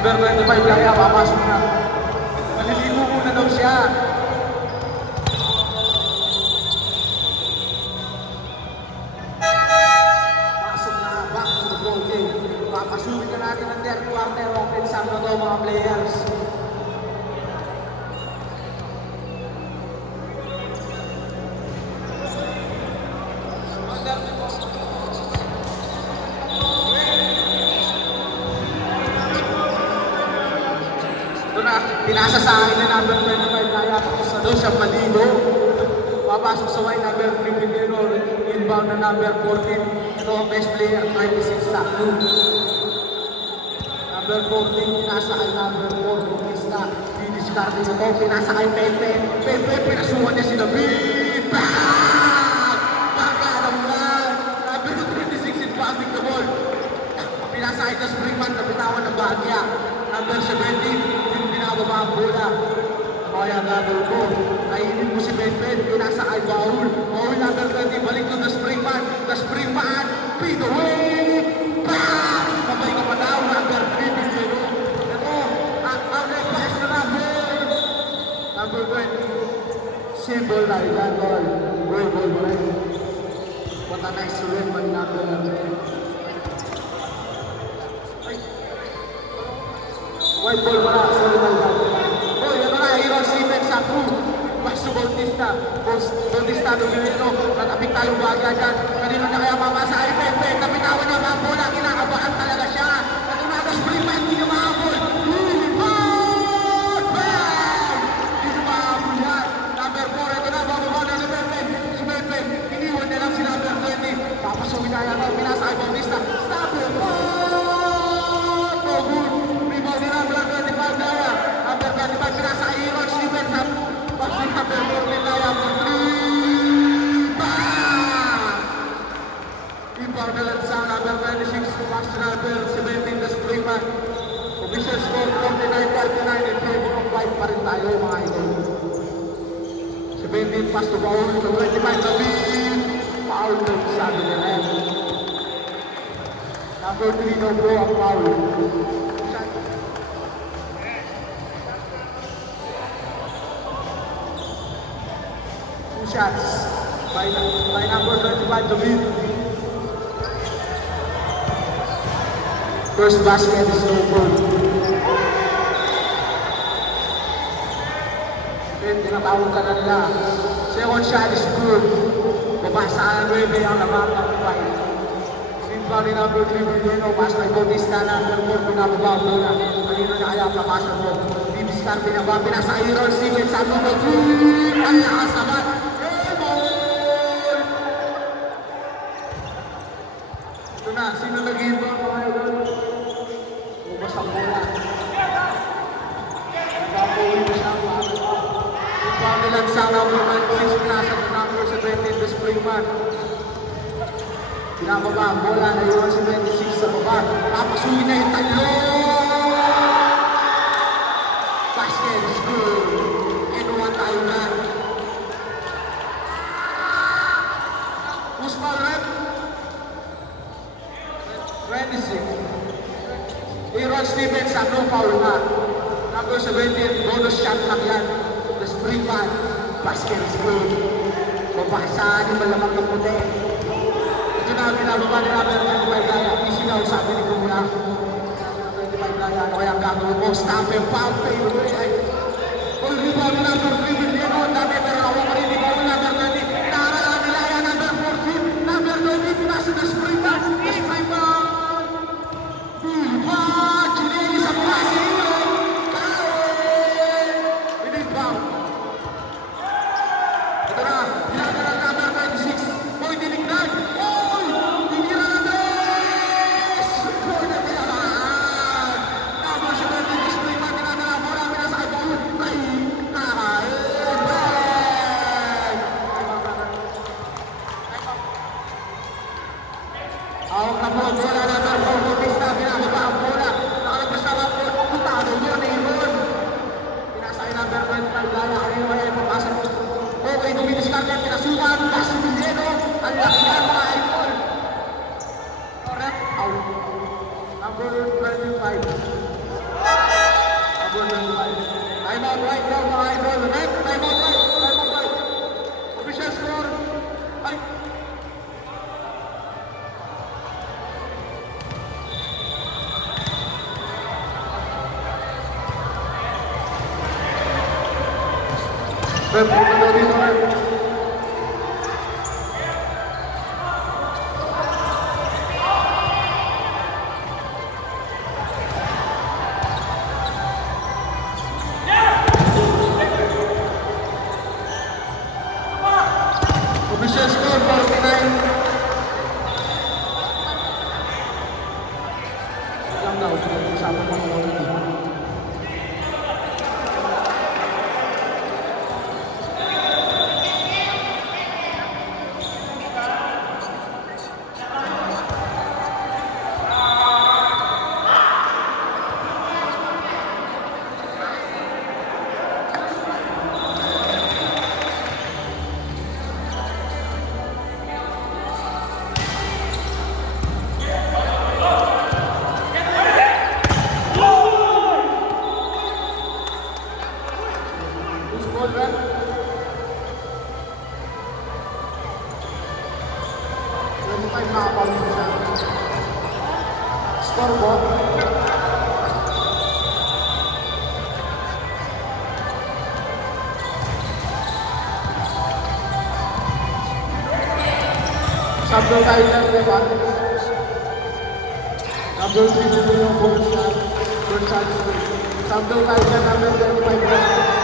Number 25 kaya papasok na. Maliligo muna daw siya. Pasok na, back to the ball game. Papasukin na natin ang third quarter. Offense na to mga players. Pinasa sa akin na number 25 kaya tapos na daw siya maligo. Papasok sa white number 3 Pigeno, inbound na number 14. Ito ang best player, 26 Taklu. Number 14, pinasa kay number 4, Bautista. Didiscard niya ito, pinasa kay Pepe. Pepe, pinasuhan niya si David. Bang! Pagkaramulan! Number 26 in passing the ball. Pinasa kay Springman, napitawan ng Bagya. Number 17, pinababa ang bola. Kaya gagawin ko. Kainin mo si Ben. Pinasa kay Baul. Baul number 20. Balik to the Springman. The Springman. Feed away. Bang! Pabay ka pa daw. Number 3. Pizeno. Ito. Ang pass na number. Number 20. Simple na ilan. Goal. What a nice win by number 11. White ball para sa Ronaldo. Oh, yan na, Hero Steven sa crew. Paso Bautista, Dominico. Natapik tayo Bagya dyan. Kanino na kaya mamasa ay Pepe. Napitawan niya mga bola. Kinakabahan talaga siya. Natunagas Prima, hindi niya mahabol. Lilipad! Bang! Hindi niya mahabol yan. Number 4, ito na, bababa na si Pepe. Si Pepe, iniwan niya lang si number 20. Papasukin na yan. Pinasa kay Bautista. Stop it! Pinasa kay Hero Steven sa pagsing number 4 nila yan for 3. Bang! Ipaw na lang sa number 26 pass number 17 the Springman. Official score 49-49 in favor of white pa rin tayo mga idol. 17 pass to Baul to 25 David. Foul to sabi nila. Number 3 no bro ang foul. Shots by number 25 David. First basket is no good. Then tinatawag ka na nila. Second shot is good. Babasa ang Rebe ang laman ng fight. Inbound ni number 3 Pigeno. Pass kay Bautista number 4. Pinababa ang bola. Kanino na kaya papasa mo? Didiscard pinaba. Pinasa kay Hero Steven sa number 3. Ang lakas naman. Sino nag-iba mga idol? Ubas ang bola. Nagpapauwi na siya ang mga ipamilan sa number 96 nasa number 17 the Springman. Pinababa ang bola na iwan si 26 sa baba. Papasuhin na yung tatlo! Basket is good. Inuwan tayo na. Who's my rep? 26. Aaron Stevens ang no foul na. Number 17, bonus shot lang yan. The Springman. Basket is good. Babasaan yung malamang ng puti. Ito na ang pinababa ni number 25 Laya. Isinaw sabi ni Kuya. 25 Laya. Ano kaya ang gagawin mo? Stop and foul. All rebound ni number 3. Pigeno. Dami pero ako pa rin. Rebound number 20. Naaraan ni Laya. Number 14. Number 20. Pinasa the Springman. The Springman. Number 25. Time out right now mga idol. Ref, time out right. Time out right. Official score. Ay. Ref, ito na rin ref. Official score 49. Alam na, usap-usapan mo ng ulit. Score, ref. 25 nakapawin mo siya. Score po. Sabdo tayo lang, diba? Sabdo tayo lang yung Gonzales. Sabdo tayo lang namin 25.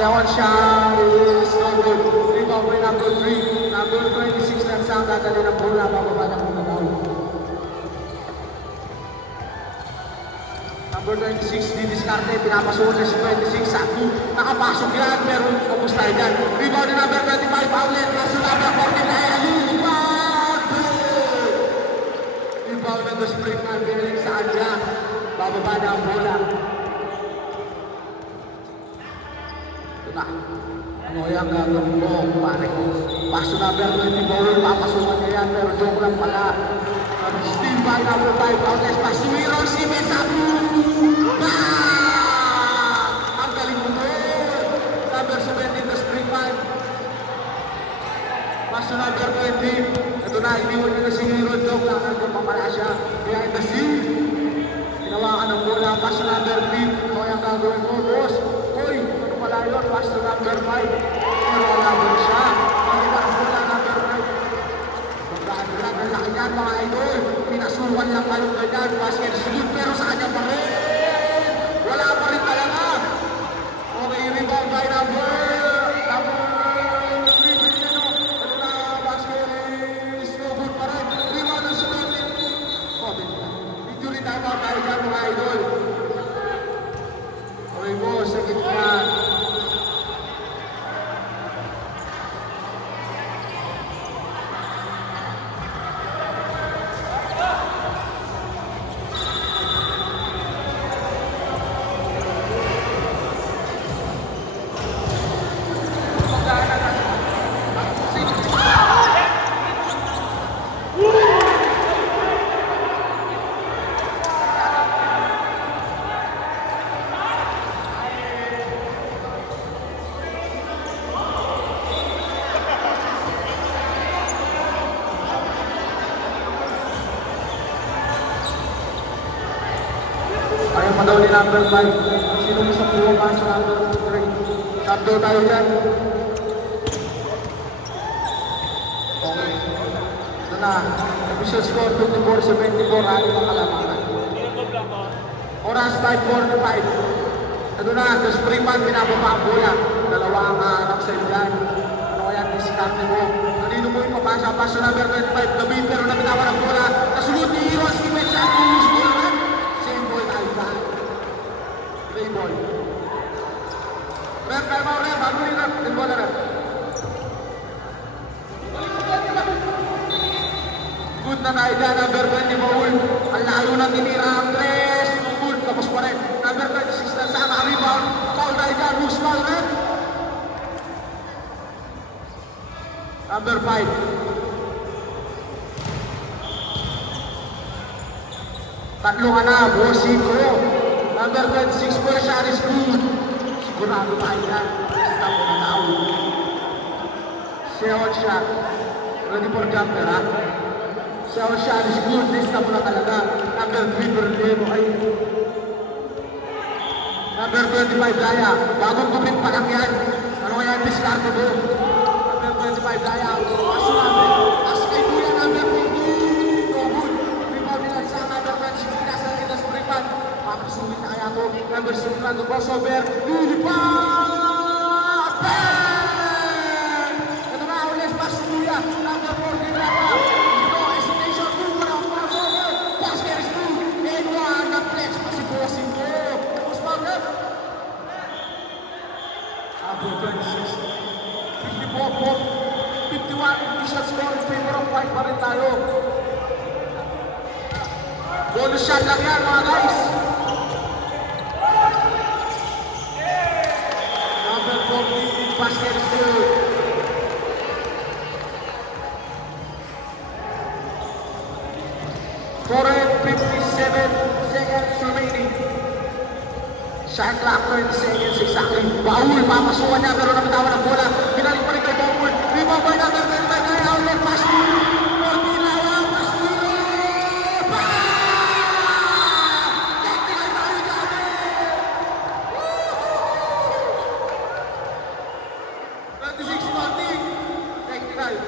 Second shot is no good. Rebound by number 3. Number 26 lang sa dadali ng bola. Bababa ng mga daw. Number 26, didiskarte. Pinapasukan na si 26. Sakto. Nakapasok yan. Pero kamusta yan? Rebound ni number 25. Outlet. Nasa number 14. Rebound! Rebound ng the spring man. Piniling sa kanya. Bababa na ang bola. Na. Ano yan gagawin mo, pare ko? Paso na pero hindi mo papasukan niya yan, pero joke lang pala. Still by number 5, Outlet pass to Hero, Siemens, Abu! Ang galing mo doon! Number 17, the spring man. Paso number 20. Ito na, iniwan niya na si Hero, joke lang, nandun pa pala siya. Behind the scene. Ginawa ka ng bola, paso number 3. Ano yan gagawin mo, boss? Hoy! Wala yun, pass to number 5. Pero wala mo siya. Wala number 5. Magkahanap ang laki niyan mga idol. Pinasukan lang kayong ganyan. Basket shoot pero sa kanya pa rin. Wala pa rin talaga. Okay, rebound by number 3. Ano na, basket is no good pa rin. Rebound ng sumitin. Injury time out tayo dyan mga idol. Okay mo, sa gitna. Ayaw pa daw ni number 5. Sino mo sa puwa sa number 3? Sabdo tayo dyan. Okay. Ito na. Official score 24-74. Ano pa kalamangan? Oras 5:45. Ito na. The spring man pinababa ang bola. Dalawa ang harap sa dyan. Ano kaya diskarte mo? Kanino mo yung papasa? Paso number 25. Gabi pero napinawa ng bola. Kasunod ni Heroes. Kimet sa ating Playboy. Ref, time out, ref. Bago rin, ref. Tinbo na, ref. Good na tayo dyan. Number 20, Maul. Ang lalo na tinira ang tres. Good. Tapos pa rin. Number 26 na sama. Rebound. Foul tayo dyan. Loose foul, ref. Number 5. Tatlong anak, bossing ko. Number 26 po, Shari's Good. Sigurado tayo yan. Basta mo na tao. Second shot. Ready for jumper, ha? Second shot is good. Lista mo na talaga. Number 3, Bernardo. Ay. Number 25, Daya. Bagong gupit pa lang yan. Ano kaya yung discard mo? Number 25, Daya. Paso namin. Paso kay Kuya, number 15. No good. Rebound nila sa number 26. Nasa kita sa rebound. Papasulit na kaya to. Number 6, Lando crossover. Lilipat! Bang! Ito na, ulit. Paso Kuya. Number 14, Daya. Ito, hesitation. Kuya, crossover. Basket is good. And one. Na-flex pa si Bossing ko. Number 26, 54, 51, official score in favor of white pa rin tayo. Bonus shot lang yan mga guys. Number 40, basket is good. For 57 seconds remaining. Shot clock 20 seconds exactly. Baul, papasukan niya pero nabitawan ang bola. Pinalik pa rin kay Baul. Rebound by number 25 kaya outlet pass to Mortilawa. Pass to technical tayo dami. 26 Morty. Technical.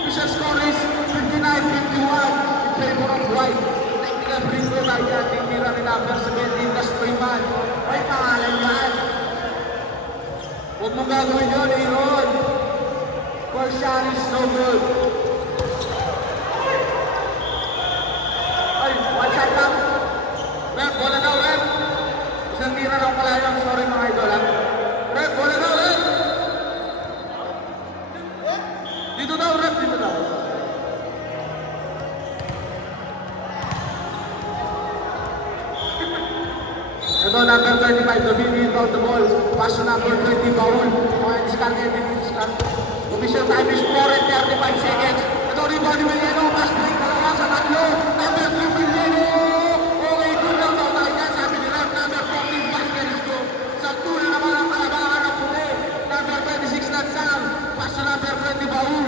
Official score is 59-51 in favor of white. Technical free throw tayo yan. Tinira ni number 17 na Sprayman. May pangalan yan. Huwag mong gagawin yun, Aaron. First shot is no good. Ay, one shot lang. Rep, bola daw, Rep. Isang tira lang pala yan. Sorry mga idol, ha. Rep, bola daw, Rep. Dito daw, Rep, dito daw. Ito, number 35, Dominic out the ball. Pass to number 20, Baul. Okay, discard ngayon, discard. Official time is 4 and 35 seconds. Ito, rebound ni Villeno. Pass break na lang sa tatlo. Number 3, Villeno. Okay, good lang daw tayo yan. Sabi ni Rep, number 14, basket is go. Sa tuna naman ang kalabangan ng puti. Number 26, Natsam. Pass to number 20, Baul.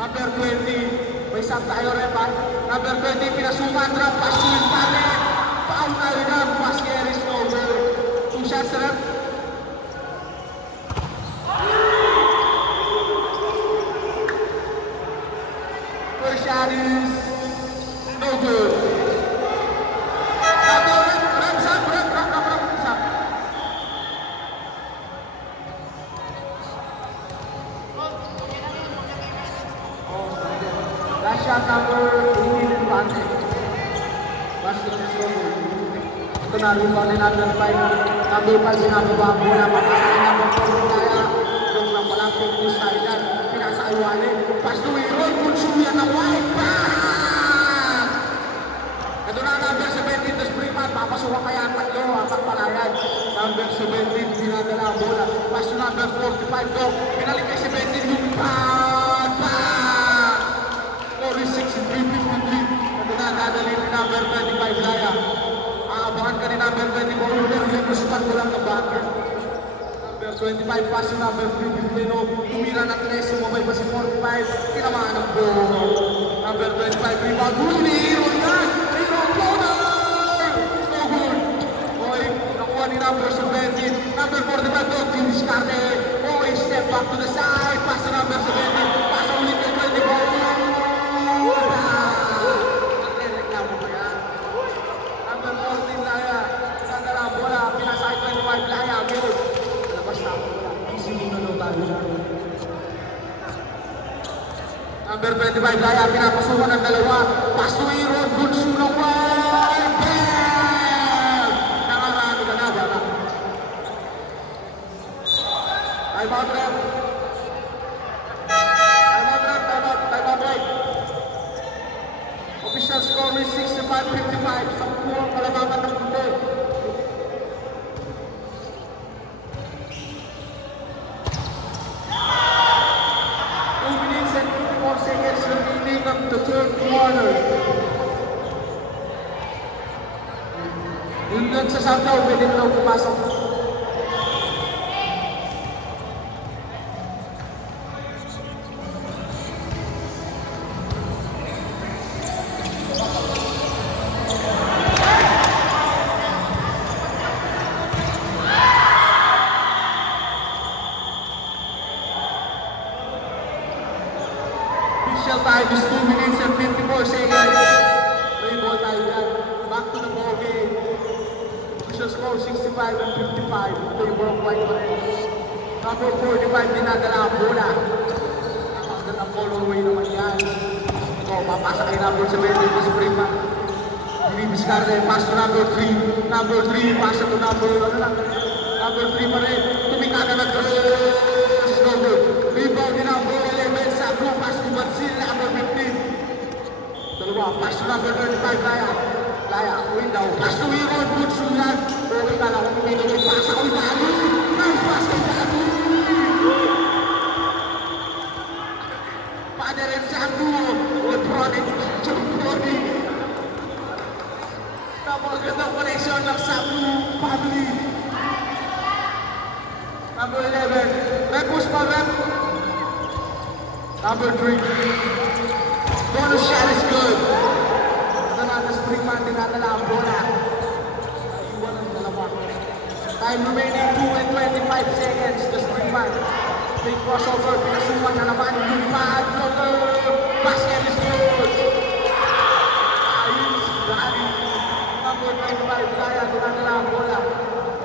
Number 20, may sub tayo, Rep, ha? Number 20, pinasukan, drop, pass to Infante. Foul tayo na, basket is over. 2 shots, Rep. First shot is no good. Sub daw, Rep, Rep, sub, Rep, sub. Last shot number 18 Infante. Basket is over. Ito na, rebound ni number 5. Number 5, sinababa ang bola. Papasakin number 4 kaya. Yung lang walang finish tayo dyan. Pinasa kay Wale. Pass to Aaron. Kunsuyan ng white. Bang! Ito na, number 17. The Sprayman. Papasukan kaya ang tatlo. Apat palayan. Number 17. Pinadala ang bola. Pass to number 45. Dog. Pinalik kay 17. Yung bang! Bang! 46-3-53. Ito na, dadali ni number 25. Laya. Aabangan ka ni number 24. Lusutan ko lang ng bucket. Number 25, pass yung number 3, Villeno. Tumira ng 3, sumabay pa si 45. Tinamaan ang ball. Number 25, rebound. Huli ni Aaron yan! Aaron, corner! No good. Okay, nakuha ni number 17. Number 45, Dog, diniscarte. Okay, step back to the side. Pass to number 17. Pass ulit kay 24. Nagre-reklamo pa yan. Number 14, Laya. Pinadala ang bola. Pinasay 25, Laya. Good. Labas na ako. Easy muna daw tayo. Number 25, Laya. Pinapasukan ng dalawa. Pass to Aaron. Good shoot ng white. Bang! Nakarami ka na, bata. Time out, Rep. Time out, Rep. Time out, Rep. Official score score is 65-55. Sa kuwang kalamangan ng mundo. Seconds remaining of the third quarter. Yung nagsasabaw, pwede na daw pumasok. Official time is 2 minutes and 54 seconds. Play ball tayo dyan. Back to the ball game. Official score 65 and 55. Ito yung worldwide pa rin. Number 45 dinadala ang bola. Napakagandang ball away naman yan. Ito, papasa kay number 70 ito sa Prima. Dinidiskarte, pass to number 3. Number 3, pass to number 3 pa rin. Tumikada na cross. No good. Rebound din ang ball 11 sa blue. Pass to Mansil, number 15. Dalawa, pass to number 35, Laya, window. Pass to Iron, good sulat. Okay ka lang, kung may pass ako Dali. Nice pass kay Dali. Father and Sandu, LeBron and John Brody. Napakagandang connection ng Sandu family. Number 11, Repus pa rep. Number 3, bonus shot is good. Ito na, the Springman dinadala ang bola. Iwan ang dalawa. Time remaining 2 and 25 seconds. The Springman. Big crossover, pinasuman na naman. Lumipad, floater. Basket is good. Ayos, Dali. Number 25, Laya, dinadala ang bola.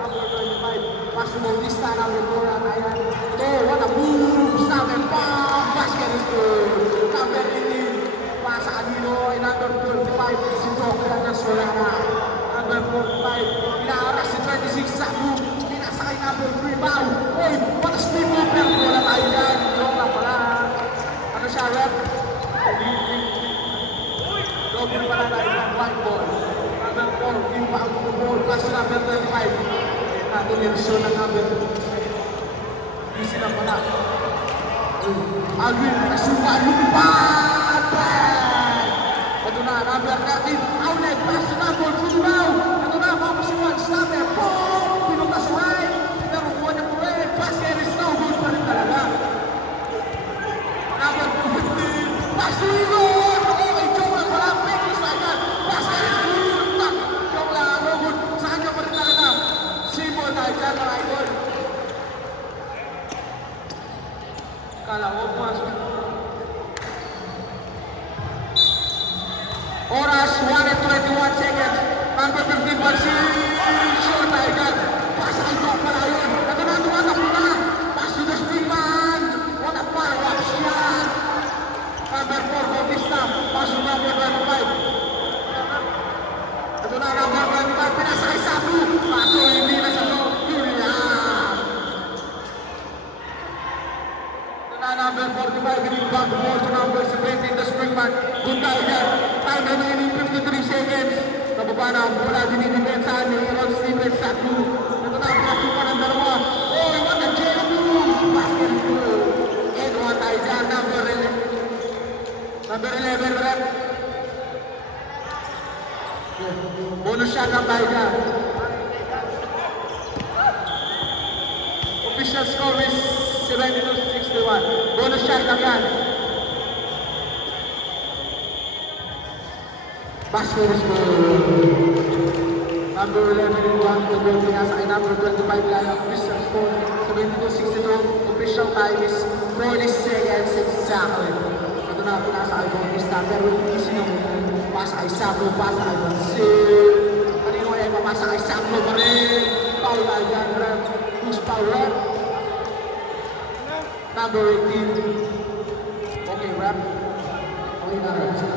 Number 25, pass to Bautista, number 4, Laya. Ito, what a move. Stop and pump. Basket is good. Number 18, pasa kanino ay number 45, si Doc Solana. Number 45, pinaaras si 26 sa move. Pinasa kay number 3, Bao. Oy, what a steep move. Pero wala tayo yan. Joke lang pala. Ano siya, rep? Double pala tayo yan. White ball. Number 4, impact to the ball. Plus number 35. Natin yung show ng number 2. Easy na pala. Alvin, nasuka, lumipad! Ito na, number 13, outlet, pass to number 2 now. Ito na, papasukan, stopper, boom! Pinunta sa right, pero kuha niya po rin. Basket is no good pa rin talaga. Number 15, pass to Igor! Okay, joke lang pala, fake na agad. Basket is good! Joke lang, no good. Sa kanya pa rin talaga. Simple tayo dyan, mga idol. Kala ko pumasok. Oras 1 and 21 seconds. Number 15, Mansil. Short tayo dyan. Pass kay Doc pala yun. Ito na, tumatakbo na. Pass to the Springman. What a follow-up shot. Number 4, Bautista. Pass to number 25. Ito na, number 25. Pinasa kay Sabu. Paso, hindi na sa loob. Number 45, winning back the ball to number 17, the Springman. Good tayo dyan. Time remaining 53 seconds. Nababa na ang bola, dinidepensahan ni Ron Stevens sa 2. Ito na, pasukan ng dalawa. Oh, what a jail move! Basket goal. And one tayo dyan, number 11. Number 11, rep. Bonus shot lang tayo dyan. Official score is 72-61. Bonus shot lang yan. Basket is good. Number 11 in 1 to go. Pinasa kay number 25 lang. Official score 72-62. Official time is 40 seconds exactly. Ito na, pinasa kay Bautista. Pero hindi sinong pasa kay Sablo, pasa kay Mansil. Kanino ay papasa kay Sablo pa rin. Foul tayo dyan, rep. Who's foul, rep? Number 18. Okay, rep. Okay na, rep.